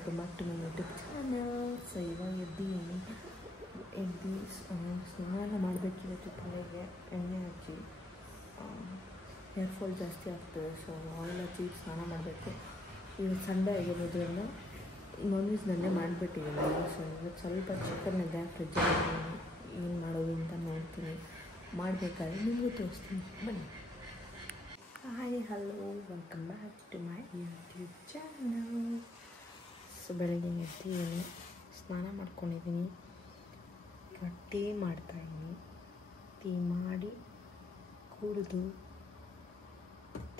Welcome back to my YouTube channel. So ಇವಾಗ ಎದ್ದು ಸ್ನಾನ ಮಾಡಬೇಕಿತ್ತು. ತಲೆಗೆ ಎಣ್ಣೆ ಹಚ್ಚಿ ಹೇರ್ ಫಾಲ್ ಜಾಸ್ತಿ ಆಗ್ತದೆ. ಸೊ ಆಯಿಲ್ ಹಚ್ಚಿ ಸ್ನಾನ ಮಾಡಬೇಕು. ಇವತ್ತು ಸಂಡೇ ಆಗಿರೋದ್ರಿಂದ ನಾನ್ ವೆಜ್ ನೆನ್ನೆ ಮಾಡಿಬಿಟ್ಟಿದ್ದೀನಿ. ಸೊ ಇವತ್ತು ಸ್ವಲ್ಪ ಚಿಕನ್ ಇದೆ ಫ್ರಿಜ್ಜಲ್ಲಿ. ಏನು ಮಾಡೋದು ಅಂತ ನೋಡ್ತೀನಿ. ಮಾಡಬೇಕಾದ್ರೆ ನಿಮಗೂ ತೋರಿಸ್ತೀನಿ, ಬನ್ನಿ. Hi hello, welcome back to my YouTube channel. So ಬೆಳಗ್ಗೆ ಎದ್ದು ಸ್ನಾನ ಮಾಡ್ಕೊಂಡಿದ್ದೀನಿ. ಇವಾಗ ಟೀ ಮಾಡ್ತಾಯಿದ್ದೀನಿ. ಟೀ ಮಾಡಿ ಕುಡಿದು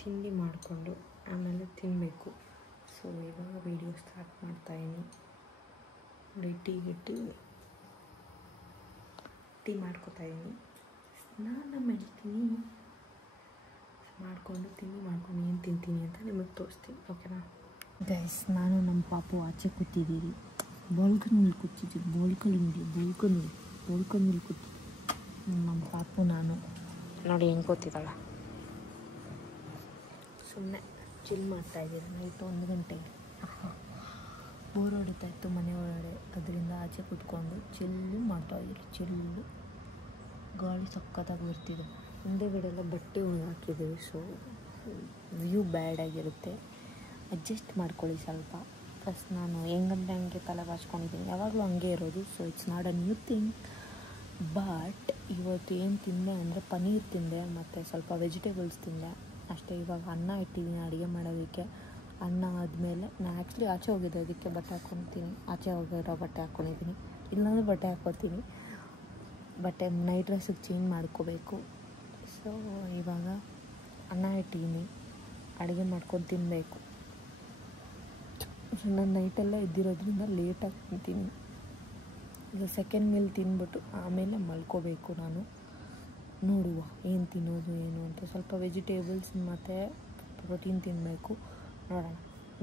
ತಿಂಡಿ ಮಾಡಿಕೊಂಡು ಆಮೇಲೆ ತಿನ್ನಬೇಕು. ಸೊ ಇವಾಗ ವೀಡಿಯೋ ಸ್ಟಾರ್ಟ್ ಮಾಡ್ತಾಯಿದ್ದೀನಿ. ನೋಡಿ, ಟೀ ಮಾಡ್ಕೊತಾಯಿದ್ದೀನಿ. ಸ್ನಾನ ಮಾಡ್ತೀನಿ, ಮಾಡಿಕೊಂಡು ತಿಂಡಿ ಮಾಡ್ಕೊಂಡು ಏನು ತಿಂತೀನಿ ಅಂತ ನಿಮಗೆ ತೋರಿಸ್ತೀನಿ, ಓಕೆನಾ ಗೈಸ್. ನಾನು ನಮ್ಮ ಪಾಪು ಆಚೆ ಕೂತಿದ್ದೀರಿ. ಬಾಲ್ಕನಿ ಮೇಲೆ ಕೂತಿದ್ದೀರಿ. ಬಾಲ್ಕನಿ ಮೇಲೆ ಕೂತಿ ನಮ್ಮ ಪಾಪು ನಾನು ನೋಡಿ ಹೆಂಗೆ ಕೂತಿದ್ದಾಳೆ. ಸುಮ್ಮನೆ ಚಿಲ್ ಮಾಡ್ತಾಯಿದ್ದೀರಿ. ನೈಟ್ 1 ಗಂಟೆಗೆ ಬೋರ್ ಹೊಡಿತಾಯಿತ್ತು ಮನೆ ಒಳಗಡೆ. ಅದರಿಂದ ಆಚೆ ಕೂತ್ಕೊಂಡು ಚಿಲ್ಲು ಮಾಡ್ತಾಯಿದ್ದೀರಿ. ಚಿಲ್ಲು ಗಾಳಿ ಸಕ್ಕತ್ತಾಗಿ ಬರ್ತಿದೆ. ಹಿಂದೆಗಡೆಲ್ಲ ಬಟ್ಟೆ ಒಣಗಿ ಹಾಕಿದ್ದೀವಿ. ಸೊ ವ್ಯೂ ಬ್ಯಾಡ್ ಆಗಿರುತ್ತೆ, ಅಡ್ಜಸ್ಟ್ ಮಾಡ್ಕೊಳ್ಳಿ ಸ್ವಲ್ಪ. ಫಸ್ಟ್ ನಾನು ಹೆಂಗಂದ್ರೆ ಹಂಗೆ ತಲೆ ಬಾಚ್ಕೊಂಡಿದ್ದೀನಿ. ಯಾವಾಗಲೂ ಹಂಗೆ ಇರೋದು. So it's not a new thing. But ಇವತ್ತು ಏನು ತಿಂದೆ ಅಂದರೆ ಪನ್ನೀರ್ ತಿಂದೆ ಮತ್ತು ಸ್ವಲ್ಪ ವೆಜಿಟೇಬಲ್ಸ್ ತಿಂದೆ ಅಷ್ಟೇ. ಇವಾಗ ಅನ್ನ ಇಟ್ಟಿದ್ದೀನಿ ಅಡುಗೆ ಮಾಡೋದಕ್ಕೆ. ಅನ್ನ ಆದಮೇಲೆ ನಾನು ಆ್ಯಕ್ಚುಲಿ ಆಚೆ ಹೋಗಿದ್ದೆ, ಅದಕ್ಕೆ ಬಟ್ಟೆ ಹಾಕ್ಕೊತೀನಿ. ಆಚೆ ಹೋಗಿರೋ ಬಟ್ಟೆ ಹಾಕ್ಕೊಂಡಿದ್ದೀನಿ, ಇಲ್ಲಾಂದರೆ ಬಟ್ಟೆ ಹಾಕ್ಕೊತೀನಿ. ಬಟ್ಟೆ ನೈಟ್ ಡ್ರೆಸ್ಸಿಗೆ ಚೇಂಜ್ ಮಾಡ್ಕೋಬೇಕು. ಸೊ ಇವಾಗ ಅನ್ನ ಇಟ್ಟಿದ್ದೀನಿ, ಅಡುಗೆ ಮಾಡ್ಕೊಂಡು ತಿನ್ನಬೇಕು. ನಾನು ನೈಟೆಲ್ಲ ಇದ್ದಿರೋದ್ರಿಂದ ಲೇಟಾಗಿ ತಿಂತೀನಿ. ಈಗ ಸೆಕೆಂಡ್ ಮೀಲ್ ತಿಂದ್ಬಿಟ್ಟು ಆಮೇಲೆ ಮಲ್ಕೋಬೇಕು ನಾನು. ನೋಡುವ ಏನು ತಿನ್ನೋದು ಏನು ಅಂತ. ಸ್ವಲ್ಪ ವೆಜಿಟೇಬಲ್ಸ್ ಮತ್ತು ಪ್ರೋಟೀನ್ ತಿನ್ನಬೇಕು. ನೋಡೋಣ.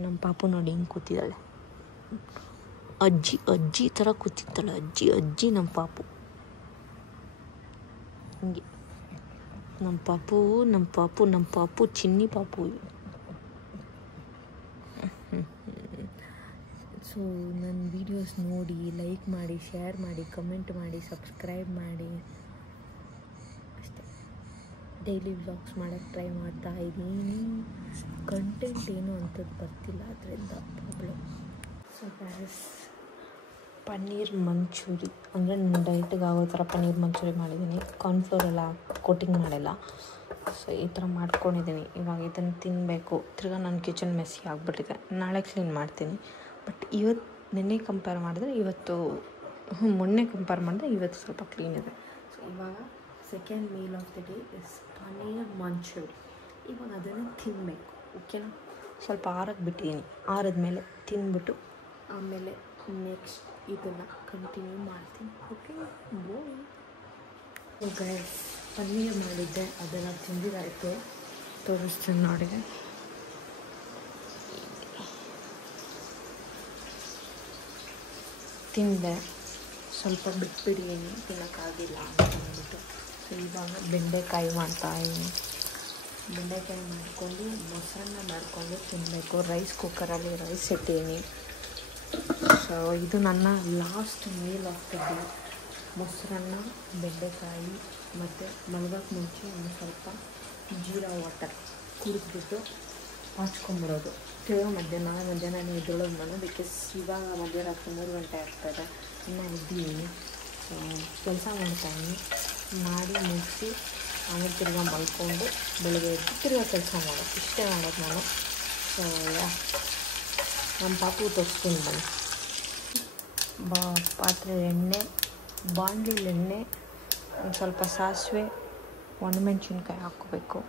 ನಮ್ಮ ಪಾಪು ನೋಡಿ ಹಿಂಗೆ ಕೂತಿದ್ದಾಳೆ. ಅಜ್ಜಿ ಥರ ಕೂತಿದ್ದಾಳೆ. ಅಜ್ಜಿ ನಮ್ಮ ಪಾಪು ಹಿಂಗೆ. ನಮ್ಮ ಪಾಪು ಚಿನ್ನಿ ಪಾಪು. ಸೊ ನನ್ನ ವೀಡಿಯೋಸ್ ನೋಡಿ, ಲೈಕ್ ಮಾಡಿ, ಶೇರ್ ಮಾಡಿ, ಕಮೆಂಟ್ ಮಾಡಿ, ಸಬ್ಸ್ಕ್ರೈಬ್ ಮಾಡಿ. ಅಷ್ಟೇ. ಡೈಲಿ ವ್ಲಾಗ್ಸ್ ಮಾಡೋಕ್ಕೆ ಟ್ರೈ ಮಾಡ್ತಾ ಇದ್ದೀನಿ. ಕಂಟೆಂಟ್ ಏನು ಅಂಥದ್ದು ಬರ್ತಿಲ್ಲ, ಅದರಿಂದ problem. So gas paneer manchurian ಅಂದರೆ ನನ್ನ ಡೈಟಿಗೆ ಆಗೋ ಥರ ಪನ್ನೀರ್ ಮಂಚೂರಿ ಮಾಡಿದ್ದೀನಿ. ಕಾರ್ನ್ಫ್ಲೋರೆಲ್ಲ ಕೋಟಿಂಗ್ ಮಾಡಿಲ್ಲ. ಸೊ ಈ ಥರ ಮಾಡ್ಕೊಂಡಿದ್ದೀನಿ. ಇವಾಗ ಇದನ್ನು ತಿನ್ನಬೇಕು. ತಿರ್ಗಾ ನನ್ನ ಕಿಚನ್ ಮೆಸ್ಸಿ ಆಗಿಬಿಟ್ಟಿದೆ. ನಾಳೆ ಕ್ಲೀನ್ ಮಾಡ್ತೀನಿ. ಬಟ್ ಇವತ್ತು ಮೊನ್ನೆ ಕಂಪೇರ್ ಮಾಡಿದ್ರೆ ಇವತ್ತು ಸ್ವಲ್ಪ ಕ್ಲೀನ್ ಇದೆ. ಸೊ ಇವಾಗ second meal of the day is paneer manchurian. ಇವಾಗ ಅದನ್ನು ತಿನ್ನಬೇಕು, ಓಕೆನಾ. ಸ್ವಲ್ಪ ಆರಕ್ಕೆ ಬಿಟ್ಟಿದ್ದೀನಿ. ಆರಿದ್ಮೇಲೆ ತಿಂದ್ಬಿಟ್ಟು ಆಮೇಲೆ ನೆಕ್ಸ್ಟ್ ಇದನ್ನು ಕಂಟಿನ್ಯೂ ಮಾಡ್ತೀನಿ, ಓಕೆ. ಗೈಸ್, ಪನ್ನೀರ್ ಮಾಡಿದ್ದೆ, ಅದನ್ನು ತಿಂದಿದ್ದಾಯಿತು. ತೋರಿಸ್ತೀನಿ ನೋಡಿ. ತಿಂದೆ, ಸ್ವಲ್ಪ ಬಿಟ್ಬಿಡಿದ್ದೀನಿ, ತಿನ್ನೋಕ್ಕಾಗಿಲ್ಲ ಅಂತ ಅಂದ್ಬಿಟ್ಟು. ಸೊ ಇವಾಗ ಬೆಂಡೆಕಾಯಿ ಮಾಡ್ತಾಯಿದ್ದೀನಿ. ಬೆಂಡೆಕಾಯಿ ಮಾಡಿಕೊಂಡು ಮೊಸರನ್ನ ಮಾಡಿಕೊಂಡು ತಿನ್ನಬೇಕು. ರೈಸ್ ಕುಕ್ಕರಲ್ಲಿ ರೈಸ್ ಇಟ್ಟಿದ್ದೀನಿ. ಸೊ ಇದು ನನ್ನ last meal of the day. ಮೊಸರನ್ನ, ಬೆಂಡೆಕಾಯಿ ಮತ್ತು ಮಲಗೋಕ್ಕೆ ಮುಂಚೆ ಒಂದು ಸ್ವಲ್ಪ ಜೀರಾ ವಾಟರ್ ಕುಡಿದ್ಬಿಟ್ಟು ಹಾಚ್ಕೊಂಬಿಡೋದು. ತಿರ್ಗಾ ಮಧ್ಯಾಹ್ನ ಎದ್ದೊಳಗೆ ನಾನು, ಬಿಕಾಸ್ ಇವಾಗ ಮಧ್ಯರಾತ್ರಿ 3 ಗಂಟೆ ಆಗ್ತದೆ. ಇನ್ನು ಇದ್ದೀನಿ. ಸೊ ಕೆಲಸ ಮಾಡ್ತಾಯಿದ್ದೀನಿ. ಮಾಡಿ ಮುಗಿಸಿ ಆಮೇಲೆ ತಿರ್ಗಾ ಮಲ್ಕೊಂಡು ಬೆಳಗ್ಗೆ ಎದ್ದು ತಿರ್ಗಾ ಕೆಲಸ ಮಾಡೋದು. ಇಷ್ಟೇ ಮಾಡೋದು ನಾನು. ಸೊ ನಮ್ಮ ಪಾಪು ತೋರಿಸ್ತೀನಿ ಬನ್ನಿ. ಪಾತ್ರೆ ಎಣ್ಣೆ, ಬಾಣಲಿಲಿ ಎಣ್ಣೆ, ಒಂದು ಸ್ವಲ್ಪ ಸಾಸಿವೆ, ಒಣಮೆಣ್ಸಿನ್ಕಾಯಿ ಹಾಕ್ಕೋಬೇಕು.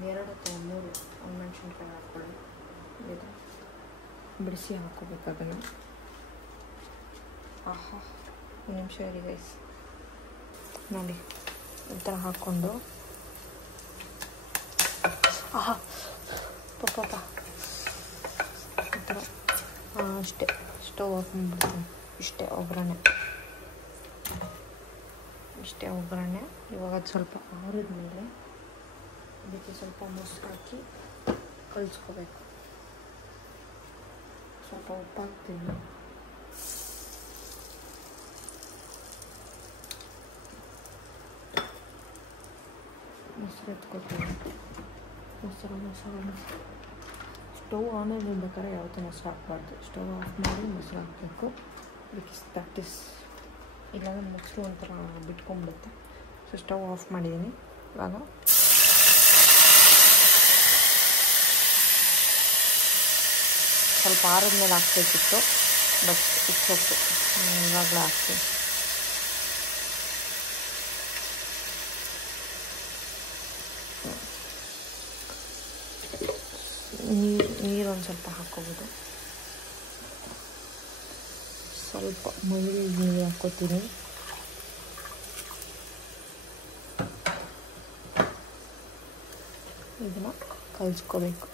2 ಅಥವಾ 3 ಒಣಮೆಣ್ಸಿನ್ಕಾಯಿ ಹಾಕ್ಕೊಳ್ಳಿ. ಬಿಡಿಸಿ ಹಾಕ್ಕೋಬೇಕು ಅದನ್ನು. ಆಹಾ, 1 ನಿಮಿಷ ಇರಿ ಗೈಸ್. ನೋಡಿ ಈ ಥರ ಹಾಕ್ಕೊಂಡು ಪಾಪ ಈ ಥರ ಅಷ್ಟೇ. ಸ್ಟವ್ ಹಾಕೊಂಡ್ಬಿಡ್ತೀನಿ. ಇಷ್ಟೇ ಒಗ್ಗರಣೆ. ಇವಾಗ ಅದು ಸ್ವಲ್ಪ ಆರಿದ ಮೇಲೆ ಅದಕ್ಕೆ ಸ್ವಲ್ಪ ಮೊಸರು ಹಾಕಿ ಕಲಿಸ್ಕೋಬೇಕು. ಸ್ವಲ್ಪ ಉಪ್ಪು ಹಾಕ್ತೀನಿ. ಮೊಸರು ಎತ್ಕೊತೀನಿ. ಮೊಸರು ಸ್ಟವ್ ಆನಲ್ಲಿ ಇರ್ಬೇಕಾದ್ರೆ ಯಾವತ್ತೂ ಮೊಸರು ಹಾಕ್ಬಾರ್ದು. ಸ್ಟವ್ ಆಫ್ ಮಾಡಿ ಮೊಸರು ಹಾಕಬೇಕು. ದಟ್ ಇಸ್ ಇಲ್ಲಾಂದ್ರೆ ಮೊಸರು ಒಂಥರ ಬಿಟ್ಕೊಂಡ್ಬಿಡುತ್ತೆ. ಸೊ ಸ್ಟವ್ ಆಫ್ ಮಾಡಿದ್ದೀನಿ. ಇವಾಗ ಸ್ವಲ್ಪ ಆರಿದ್ಮೇಲೆ ಹಾಕ್ಬೇಕಿತ್ತು, ಬಟ್ ಇಟ್ಸ್ ಓಕೆ, ಇವಾಗಲೇ ಹಾಕ್ತೀನಿ. ನೀರು ಒಂದು ಸ್ವಲ್ಪ ಹಾಕ್ಕೋಬೋದು. ಸ್ವಲ್ಪ ಮೈಲಿ ನೀರು ಹಾಕ್ಕೋತೀನಿ. ಇದನ್ನು ಕಲಿಸ್ಕೋಬೇಕು.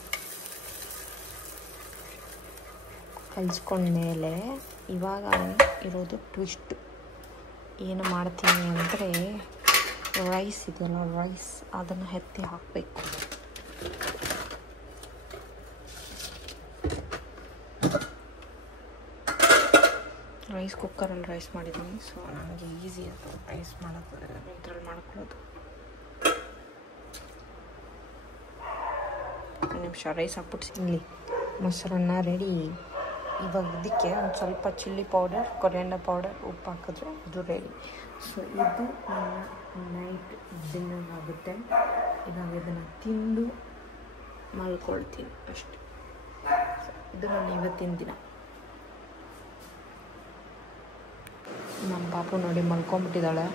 ಕಲಿಸ್ಕೊಂಡ್ಮೇಲೆ ಇವಾಗ ಇರೋದು ಟ್ವಿಸ್ಟ್ ಏನು ಮಾಡ್ತೀನಿ ಅಂದರೆ, ರೈಸ್ ಇದೆಯಲ್ಲ, ರೈಸ್ ಅದನ್ನು ಎತ್ತಿ ಹಾಕಬೇಕು. ರೈಸ್ ಕುಕ್ಕರಲ್ಲಿ ರೈಸ್ ಮಾಡಿದ್ದೀನಿ. ಸೊ ನನಗೆ ಈಸಿ ಅದು ರೈಸ್ ಮಾಡೋದು, ಇದ್ರಲ್ಲಿ ಮಾಡ್ಕೊಳ್ಳೋದು. ಒಂದು ನಿಮಿಷ ರೈಸ್ ಹಾಕ್ಬಿಟ್ಟು ಇಲ್ಲಿ ಮೊಸರನ್ನ ರೆಡಿ. ಇವಾಗ ಇದಕ್ಕೆ ಒಂದು ಸ್ವಲ್ಪ ಚಿಲ್ಲಿ ಪೌಡರ್, ಕೊರಿಯಾಂಡರ್ ಪೌಡರ್, ಉಪ್ಪು ಹಾಕಿದ್ರೆ ಇದು ರೆಡಿ. ಸೊ ಇದು ನನ್ನ ನೈಟ್ ಡಿನ್ನರ್ ಆಗುತ್ತೆ. ಇವಾಗ ಇದನ್ನು ತಿಂದು ಮಲ್ಕೊಳ್ತೀನಿ ಅಷ್ಟೆ. ಇದು ನನ್ನ ಇವತ್ತಿನ ದಿನ. ನಮ್ಮ ಪಾಪು ನೋಡಿ ಮಲ್ಕೊಂಬಿಟ್ಟಿದ್ದಾಳೆ.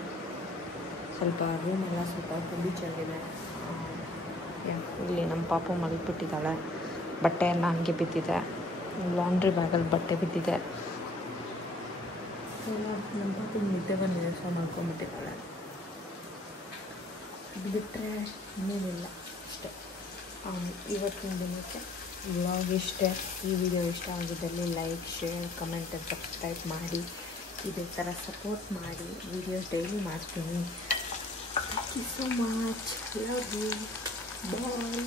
ಸ್ವಲ್ಪ ರೂಮೆಲ್ಲ ಸ್ವಲ್ಪ ಗಲೀಜಾಗಿದೆ. ಇಲ್ಲಿ ನಮ್ಮ ಪಾಪು ಮಲ್ಬಿಟ್ಟಿದ್ದಾಳೆ. ಬಟ್ಟೆ ಎಲ್ಲ ಹಂಗೆ ಬಿದ್ದಿದೆ. ಲಾಂಡ್ರಿ ಬ್ಯಾಗಲ್ಲಿ ಬಟ್ಟೆ ಬಿದ್ದಿದೆ. ನಮ್ಮ ಪಾಪು ನಿದ್ದೆ ಬಂದಿದೆ, ಸೊ ಮಲ್ಕೊಂಬಿಟ್ಟಿದ್ದಾಳೆ. ಅದು ಬಿಟ್ಟರೆ ಇನ್ನೇನಿಲ್ಲ ಅಷ್ಟೇ. ಇವತ್ತಿನ ದಿನಕ್ಕೆ ವ್ಲಾಗ್ ಇಷ್ಟೇ. ಈ ವಿಡಿಯೋ ಇಷ್ಟ ಆಗಿದ್ದಲ್ಲಿ like, share, comment and subscribe ಮಾಡಿ. ಇದೇ ಥರ ಸಪೋರ್ಟ್ ಮಾಡಿ. ವಿಡಿಯೋಸ್ ಡೈಲಿ ಮಾಡ್ತೀನಿ. Thank you so much. Love you. Bye.